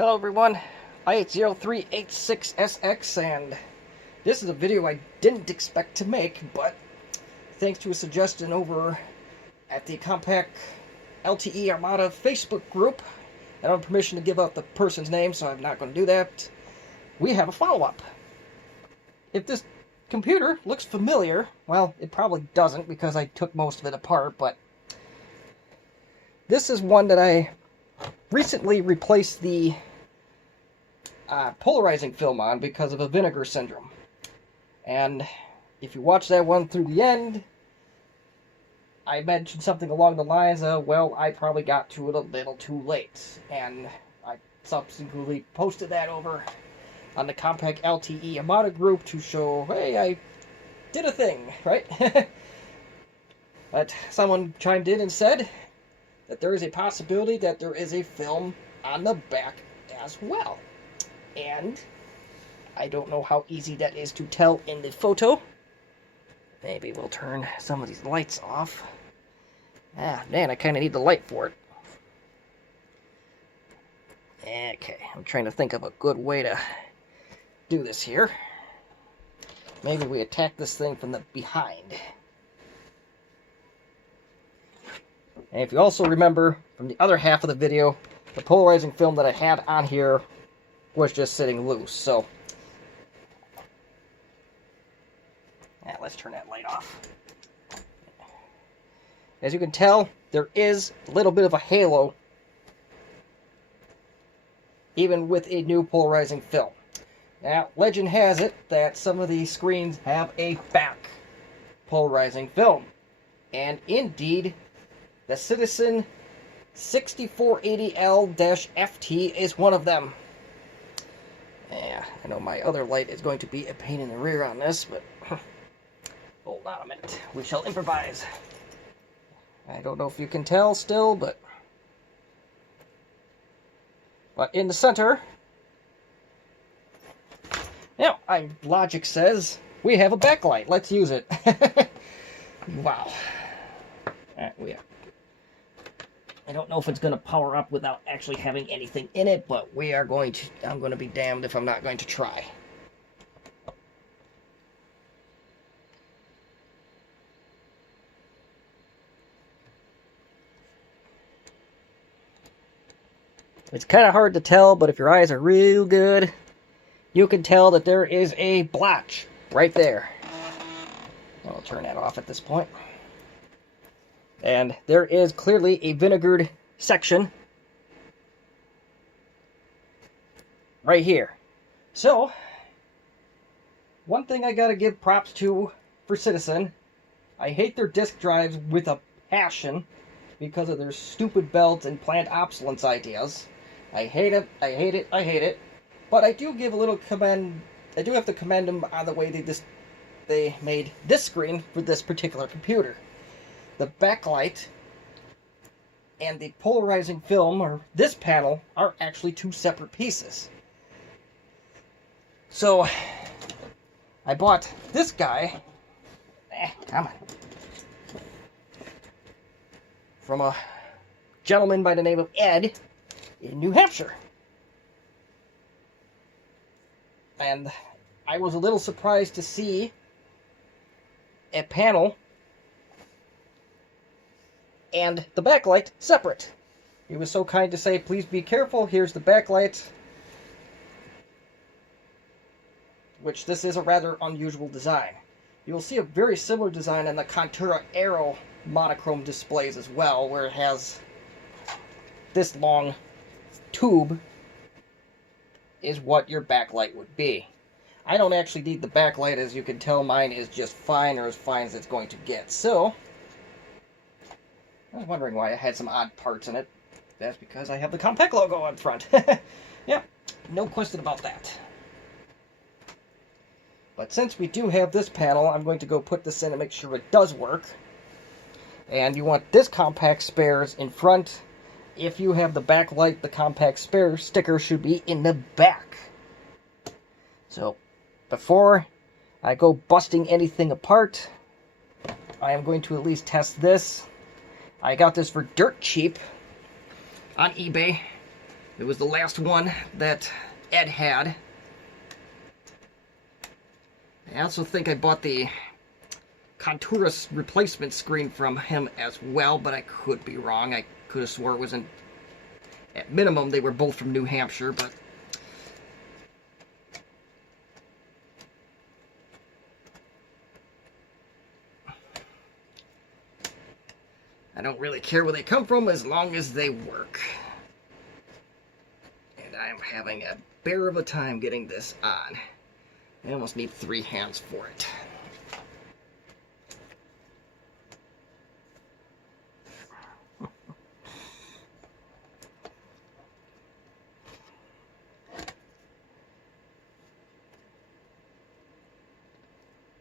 Hello everyone, I80386SX, and this is a video I didn't expect to make, but thanks to a suggestion over at the Compaq LTE Armada Facebook group, I don't have permission to give out the person's name, so I'm not going to do that. We have a follow-up. If this computer looks familiar, well, it probably doesn't because I took most of it apart, but this is one that I recently replaced the polarizing film on because of a vinegar syndrome. And if you watch that one through the end, I mentioned something along the lines of, well, I probably got to it a little too late. And I subsequently posted that over on the Compaq LTE Armada group to show, hey, I did a thing, right? But someone chimed in and said that there is a possibility that there is a film on the back as well. And I don't know how easy that is to tell in the photo. Maybe we'll turn some of these lights off. Ah, man, I kind of need the light for it. Okay, I'm trying to think of a good way to do this here. Maybe we attack this thing from the behind. And if you also remember from the other half of the video, the polarizing film that I had on here was just sitting loose, so yeah, let's turn that light off. As you can tell, there is a little bit of a halo even with a new polarizing film. Now, legend has it that some of these screens have a back polarizing film, and indeed the Citizen 6480L-FT is one of them. Yeah, I know my other light is going to be a pain in the rear on this, but hold on a minute. We shall improvise. I don't know if you can tell still, but in the center, now, logic says we have a backlight. Let's use it. Wow. I don't know if it's going to power up without actually having anything in it, but I'm going to be damned if I'm not going to try. It's kind of hard to tell, but if your eyes are real good, you can tell that there is a blotch right there. I'll turn that off at this point. And there is clearly a vinegared section right here. So, one thing I gotta give props to for Citizen, I hate their disk drives with a passion because of their stupid belts and planned obsolescence ideas. I hate it, I hate it, I hate it. But I do give a little commend, I do have to commend them on the way they made this screen for this particular computer. The backlight and the polarizing film, or this panel, are actually two separate pieces. So, I bought this guy, come on, from a gentleman by the name of Ed in New Hampshire. And I was a little surprised to see a panel and the backlight separate. He was so kind to say, please be careful, here's the backlight. Which this is a rather unusual design. You will see a very similar design in the Contura Aero monochrome displays as well, where it has this long tube is what your backlight would be. I don't actually need the backlight, as you can tell mine is just fine, or as fine as it's going to get. So, I was wondering why I had some odd parts in it. That's because I have the Compaq logo on front. Yeah, no question about that. But since we do have this panel, I'm going to go put this in and make sure it does work. And you want this Compaq spares in front. If you have the backlight, the Compaq spare sticker should be in the back. So, before I go busting anything apart, I am going to at least test this. I got this for dirt cheap on eBay. It was the last one that Ed had. I also think I bought the Contourus replacement screen from him as well, but I could be wrong. I could have swore it was in... At minimum, they were both from New Hampshire, but... I don't really care where they come from as long as they work. And I'm having a bear of a time getting this on. I almost need 3 hands for it.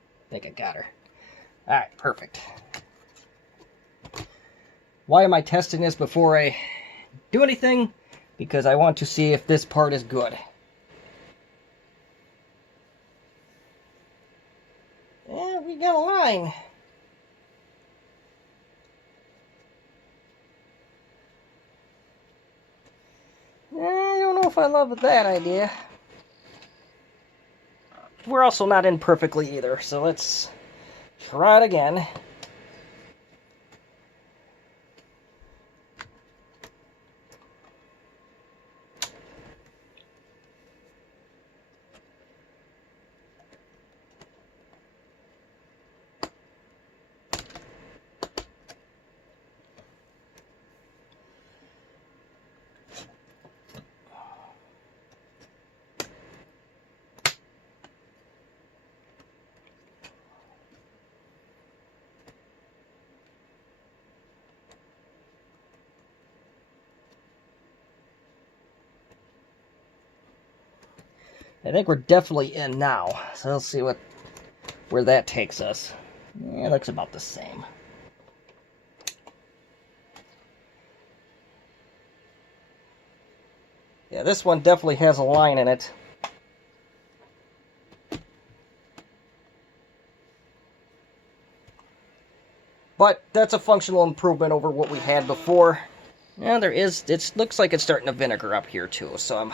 I think I got her. Alright, perfect. Why am I testing this before I do anything? Because I want to see if this part is good. Yeah, we got a line. I don't know if I love that idea. We're also not in perfectly either, so let's try it again. I think we're definitely in now, so let's see where that takes us. Yeah, it looks about the same. Yeah, this one definitely has a line in it. But that's a functional improvement over what we had before. Yeah, there is. It looks like it's starting to vinegar up here too, so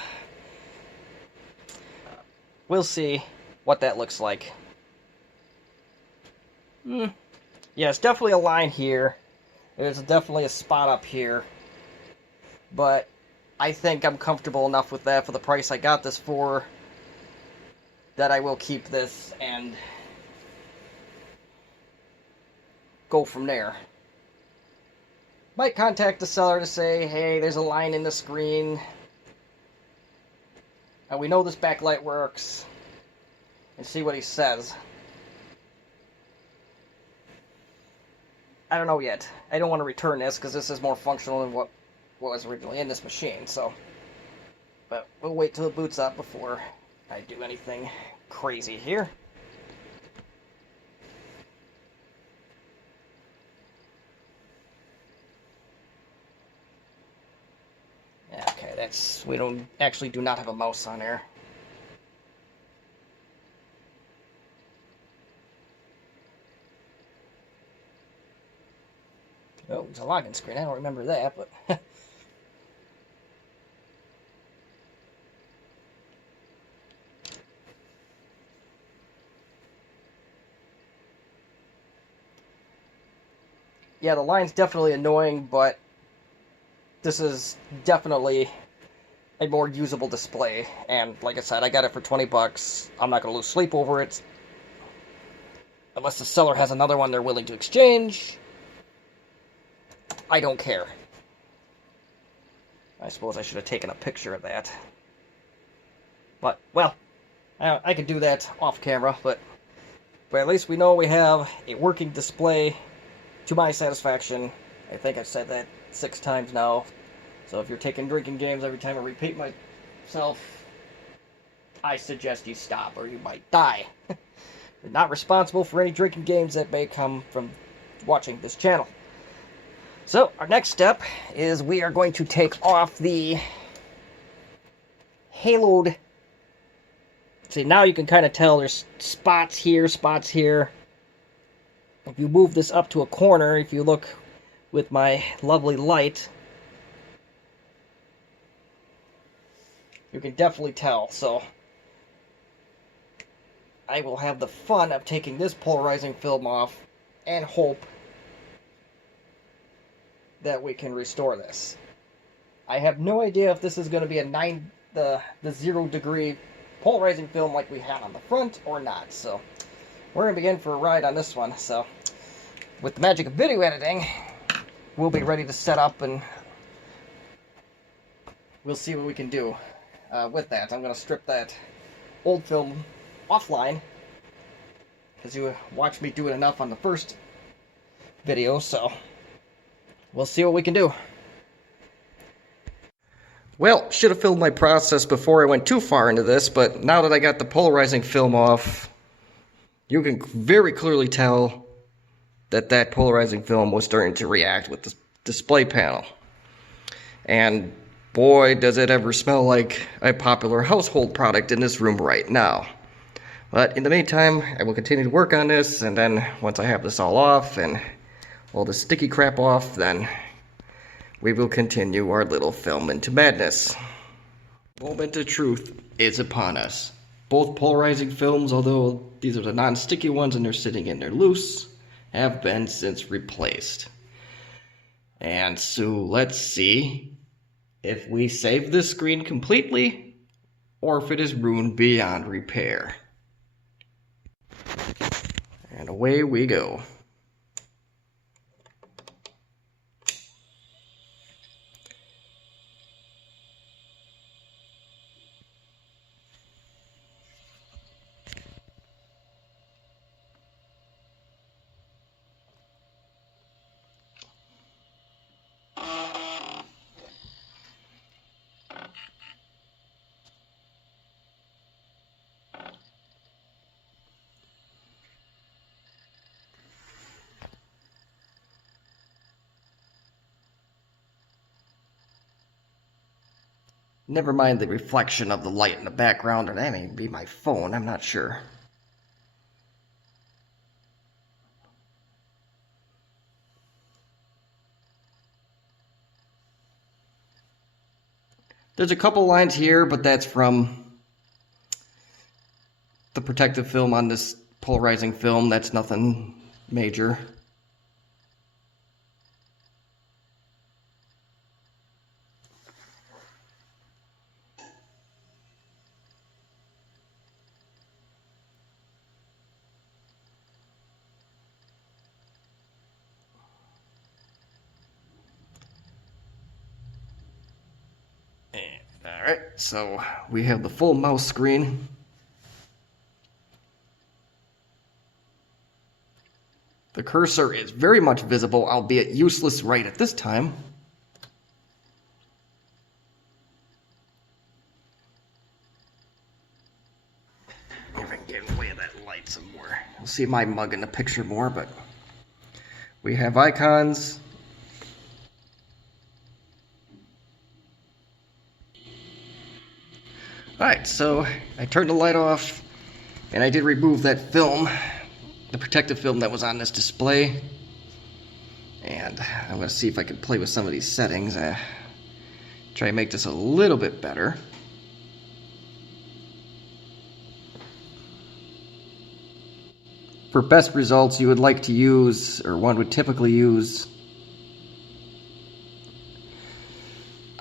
we'll see what that looks like. Yeah, it's definitely a line here. There's definitely a spot up here. But I think I'm comfortable enough with that for the price I got this for that I will keep this and go from there. Might contact the seller to say, hey, there's a line in the screen. And we know this backlight works. And see what he says. I don't know yet. I don't want to return this because this is more functional than what was originally in this machine, so. But we'll wait till it boots up before I do anything crazy here. Okay, we do not have a mouse on there. Oh, it's a login screen. I don't remember that, but yeah, the line's definitely annoying, but this is definitely a more usable display. And like I said, I got it for 20 bucks. I'm not going to lose sleep over it. Unless the seller has another one they're willing to exchange. I don't care. I suppose I should have taken a picture of that. But, well, I could do that off camera, but at least we know we have a working display to my satisfaction. I think I've said that 6 times now. So if you're taking drinking games every time I repeat myself, I suggest you stop or you might die. You're not responsible for any drinking games that may come from watching this channel. So our next step is we are going to take off the haloed. See, now you can kind of tell there's spots here, spots here. If you move this up to a corner, if you look with my lovely light, You can definitely tell, so I will have the fun of taking this polarizing film off and hope that we can restore this. I have no idea if this is going to be the 0 degree polarizing film like we had on the front or not, so we're going to begin for a ride on this one. So with the magic of video editing, we'll be ready to set up and we'll see what we can do with that. I'm going to strip that old film offline because you watched me do it enough on the first video, so we'll see what we can do. Well, should have filmed my process before I went too far into this, but now that I got the polarizing film off, you can very clearly tell that that polarizing film was starting to react with the display panel. And boy, does it ever smell like a popular household product in this room right now. But in the meantime, I will continue to work on this, and then once I have this all off and all the sticky crap off, then we will continue our little film into madness. Moment of truth is upon us. Both polarizing films, although these are the non-sticky ones and they're sitting in there loose, have been since replaced. And so let's see if we save this screen completely or if it is ruined beyond repair. And away we go. Never mind the reflection of the light in the background, or that may be my phone, I'm not sure. There's a couple lines here, but that's from the protective film on this polarizing film. That's nothing major. Alright, so we have the full mouse screen. The cursor is very much visible, albeit useless right at this time. If I can get in the way of that light some more. You'll see my mug in the picture more, but we have icons. Alright, so I turned the light off, and I did remove that film, the protective film that was on this display. And I'm going to see if I can play with some of these settings. Try to make this a little bit better. For best results, you would like to use, or one would typically use,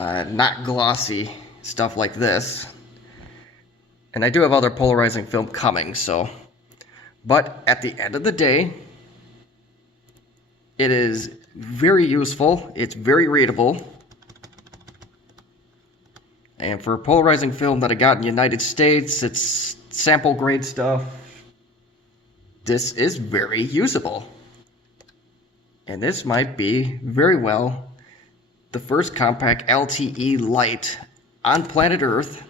not glossy stuff like this. And I do have other polarizing film coming, so. But at the end of the day, it is very useful. It's very readable. And for a polarizing film that I got in the United States, it's sample grade stuff. This is very usable. And this might be very well the first Compaq LTE Lite on planet Earth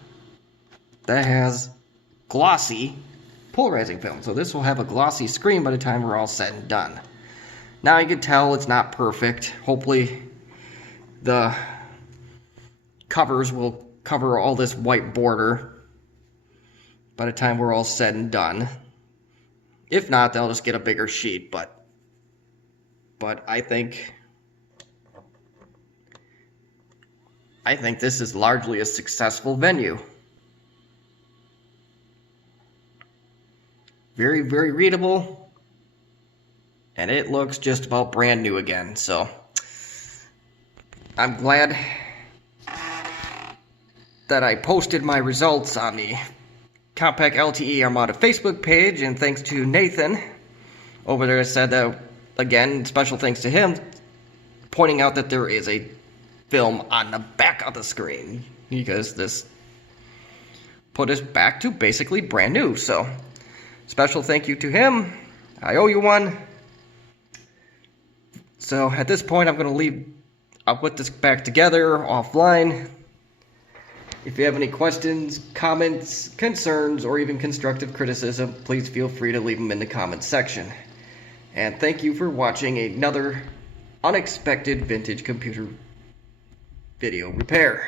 that has glossy polarizing film. So this will have a glossy screen by the time we're all said and done. Now you can tell it's not perfect. Hopefully the covers will cover all this white border by the time we're all said and done. If not, they'll just get a bigger sheet, but I think this is largely a successful venue. Very, very readable. And it looks just about brand new again. So I'm glad that I posted my results on the Compaq LTE Armada Facebook page, and thanks to Nathan over there said that, again, special thanks to him, pointing out that there is a film on the back of the screen, because this put us back to basically brand new. So special thank you to him. I owe you one. So at this point, I'm going to I'll put this back together offline. If you have any questions, comments, concerns, or even constructive criticism, please feel free to leave them in the comments section. And thank you for watching another unexpected vintage computer video repair.